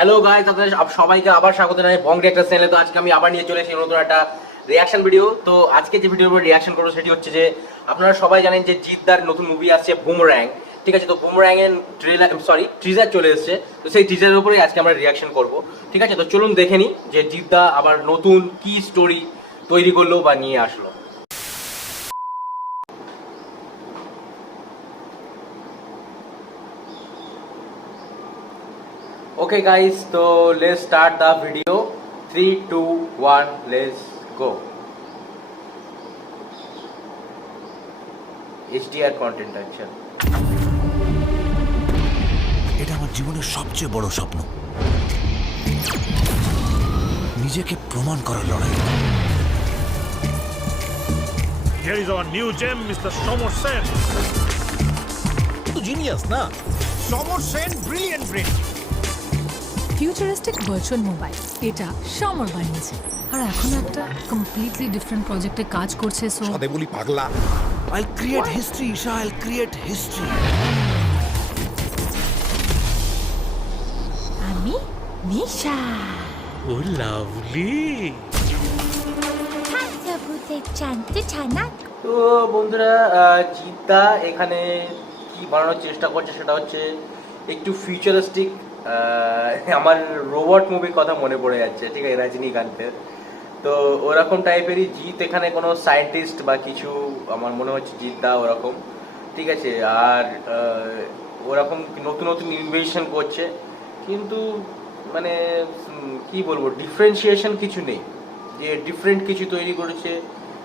Hello guys, আপনাদের সবাইকে আবার স্বাগত জানাই বং রিঅ্যাক্টর চ্যানেলে। তো আজকে আমি আবার নিয়ে চলে এসেছি নতুন একটা রিঅ্যাকশন ভিডিও। তো আজকে যে ভিডিওর উপর রিঅ্যাকশন করবো সেটি হচ্ছে যে আপনারা সবাই জানেন যে জিদ্দার নতুন মুভি আসছে বুমরাং, ঠিক আছে? তো বুমরাং এর টিজার চলে এসেছে। তো সেই টিজারের উপরেই আজকে আমরা রিঅ্যাকশন করব, ঠিক আছে? তো চলুন দেখে নিই যে জিদ্দা আবার নতুন কি স্টোরি তৈরি করলো বা নিয়ে আসলো। Okay guys, so let's start the video. 3, 2, 1, let's go. HDR content আচ্ছা। এটা আমার জীবনের সবচেয়ে বড় স্বপ্ন, নিজেকে প্রমাণ করার লড়াই। Here is our new gem, Mr. Somar Sen. তো জিনিয়াস না? Somar Sen, brilliant brain. Futuristic virtual mobile এটা সমর বানিয়েছে, আর এখন একটা কমপ্লিটলি ডিফারেন্ট প্রজেক্টে কাজ করছে। সো সাদে বলি পাগলা। I'll create history, Isha, I'll create history. আমি নিশা Oh, lovely. তো বন্ধুরা, জিদ্দা এখানে কি বানানোর চেষ্টা করছে সেটা হচ্ছে একটু ফিউচারিস্টিক। আমার রোবট মুভির কথা মনে পড়ে যাচ্ছে, ঠিক আছে, রজনীকান্তের। তো ওরকম টাইপেরই জিৎ এখানে কোনো সায়েন্টিস্ট বা কিছু, আমার মনে হচ্ছে জিদ্দা ওরকম, ঠিক আছে। আর ওরকম নতুন নতুন ইনভেনশন করছে, কিন্তু মানে কি বলবো, ডিফারেন্সিয়েশন কিছু নেই যে ডিফারেন্ট কিছু তৈরি করেছে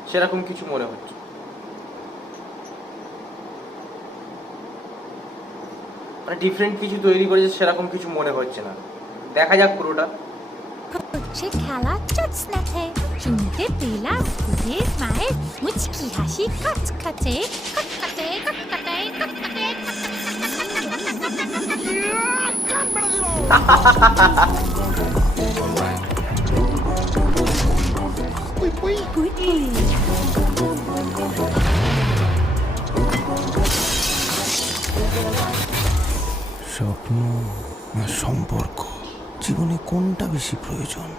সেরকম কিছু মনে হচ্ছে। মানে ডিফারেন্ট কিছু তৈরি করেছে সেরকম কিছু মনে হচ্ছে না। দেখা যাক পুরোটা। হচ্ছে খেলা চোৎস্নাতে শুনতে পেলাম ওদের মায়ের মুচকি হাসি খচখচে খচখচে খচখচে খচখচে পুই পুই পুই। স্বপ্ন না সম্পর্ক, জীবনে কোনটা বেশি প্রয়োজন?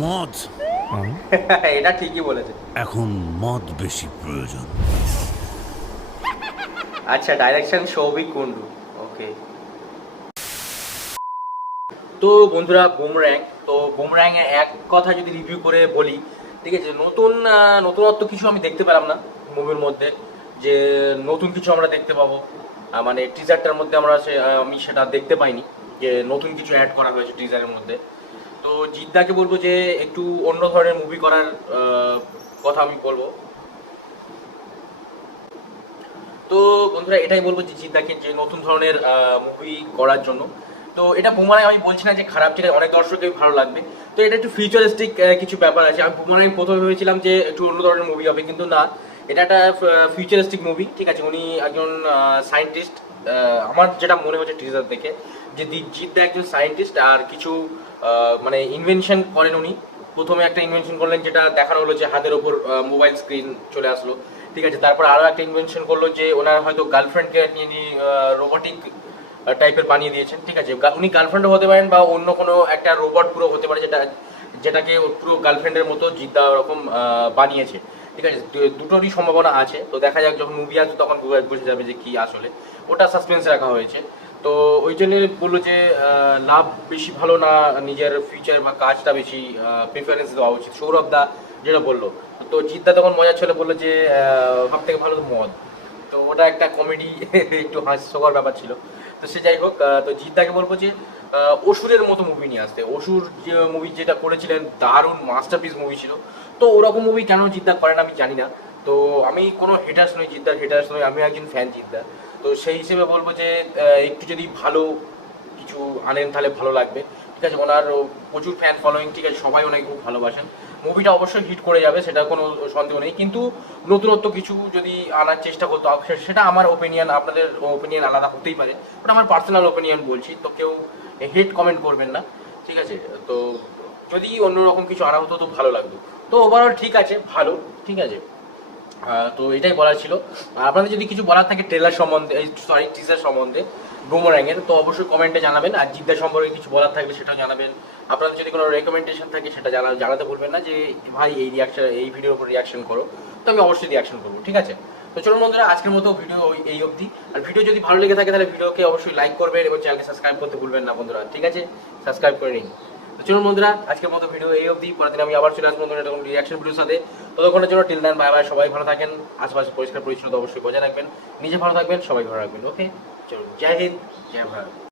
মদ। এটা ঠিকই বলেছে। এখন মদ বেশি প্রয়োজন। আচ্ছা, ডাইরেকশন সৌভিক কুন্ডু, ওকে। তো বন্ধুরা, বুমরাং, তো বুমরাং এর এক কথা যদি রিভিউ করে বলি, ঠিক আছে, নতুনত্ব কিছু আমি দেখতে পেলাম না মুভির মধ্যে, যে নতুন কিছু আমরা দেখতে পাবো। মানে টিজারটার মধ্যে আমি সেটা দেখতে পাইনি যে নতুন কিছু অ্যাড করা হয়েছে টিজারের মধ্যে। তো জিদ্দাকে বলবো যে একটু অন্য ধরনের মুভি করার কথা আমি বলবো। তো বন্ধুরা, এটাই বলবো যে জিদ্দাকে যে নতুন ধরনের মুভি করার জন্য। তো এটা বুমরাং আমি বলছি না যে খারাপ, ঠিক আছে, অনেক দর্শকের ভালো লাগবে। তো এটা একটু ফিউচারিস্টিক কিছু ব্যাপার আছে। আমি বুমরাং প্রথমে ভেবেছিলাম যে একটু অন্য ধরনের মুভি হবে, কিন্তু না, এটা একটা ফিউচারিস্টিক মুভি, ঠিক আছে। উনি একজন সায়েন্টিস্ট, আমার যেটা মনে হচ্ছে টিজার দেখে, যে জিদ্দা একজন সায়েন্টিস্ট আর কিছু মানে ইনভেনশন করেন উনি। প্রথমে একটা ইনভেনশন করলেন যেটা দেখানো হলো যে হাতের ওপর মোবাইল স্ক্রিন চলে আসলো, ঠিক আছে। তারপর আরও একটা ইনভেনশন করলো যে ওনার হয়তো গার্লফ্রেন্ডকে নিয়ে রোবোটিক টাইপের বানিয়ে দিয়েছেন, ঠিক আছে। উনি গার্লফ্রেন্ডও হতে পারেন বা অন্য কোনো একটা রোবট পুরো হতে পারে, যেটাকে পুরো গার্লফ্রেন্ডের মতো জিদ্দা ওরকম বানিয়েছে, ঠিক আছে। দুটোরই সম্ভাবনা আছে। তো দেখা যাক, যখন মুভি আসবে তখন বুঝে যাবে যে কি আসলে, ওটা সাসপেন্স রাখা হয়েছে। তো ওই জন্য বললো যে লাভ বেশি ভালো না, নিজের ফিউচার বা কাজটা বেশি প্রিফারেন্স দেওয়া উচিত, সৌরভ দা যেটা বললো। তো জিদ্দা তখন মজা ছিল, বললো যে সব থেকে ভালো মদ। তো ওটা একটা কমেডি একটু হাস্যকর ব্যাপার ছিল। তো সে যাই হোক, তো জিদ্দাকে বলবো যে অসুরের মতো মুভি নিয়ে আসতে। অসুর যে মুভি যেটা করেছিলেন, দারুণ মাস্টারপিস মুভি ছিল। তো ওরকম মুভি কেন জিদ্দা করেন আমি জানি না। তো আমি কোনো হেটার্স নই, জিদ্দার হেটার্স নই, আমি একজন ফ্যান জিদ্দার। তো সেই হিসেবে বলবো যে একটু যদি ভালো কিছু আনেন তাহলে ভালো লাগবে, ঠিক আছে। ওনার প্রচুর ফ্যান ফলোয়িং, ঠিক আছে, সবাই ওনাকে খুব ভালোবাসেন। মুভিটা অবশ্যই হিট করে যাবে, সেটা কোনো সন্দেহ নেই, কিন্তু নতুনত্ব কিছু যদি আনার চেষ্টা করতো, সেটা আমার ওপিনিয়ন, আপনাদের ওপিনিয়ন আলাদা হতেই পারে, ওটা আমার পার্সোনাল ওপিনিয়ন বলছি। তো কেউ হেট কমেন্ট করবেন না, ঠিক আছে। তো যদি অন্যরকম কিছু আনা হতো তো ভালো লাগতো। তো ওভারঅল ঠিক আছে, ভালো, ঠিক আছে। তো এটাই বলার ছিল। আপনাদের যদি কিছু বলার থাকে ট্রেলার সম্বন্ধে, টিজার সম্বন্ধে, বুমারাঙের, তো অবশ্যই কমেন্টে জানাবেন। আর জিদ্দা সম্পর্কে কিছু বলার থাকলে সেটাও জানাবেন। আপনাদের যদি কোনো রেকমেন্ডেশন থাকে সেটা জানাতে ভুলবেন না যে ভাই এই ভিডিওর উপর রিয়াকশন করো, তো আমি অবশ্যই রিয়াকশন করবো, ঠিক আছে? তো চলুন বন্ধুরা, আজকের মতো ভিডিও এই অবধি। আর ভিডিও যদি ভালো লেগে থাকে তাহলে ভিডিওকে অবশ্যই লাইক করবেন এবং চ্যানেলকে সাবস্ক্রাইব করতে ভুলবেন না বন্ধুরা, ঠিক আছে? সাবস্ক্রাইব করে নিন। তো চলুন বন্ধুরা, আজকের মতো ভিডিও এই অবধি। পরের দিন আমি আবার চলে আসবো বন্ধুরা এরকম রিয়াকশন ভিডিওর সাথে। ততক্ষণের জন্য টিল দেন, বাই বাই। সবাই ভালো থাকেন, আশেপাশে পরিষ্কার পরিচ্ছন্নতা অবশ্যই বজায় রাখবেন, নিজে ভালো থাকবেন, সবাই ভালো রাখবেন। ওকে, চলুন, জয় হিন্দ, জয় ভারত।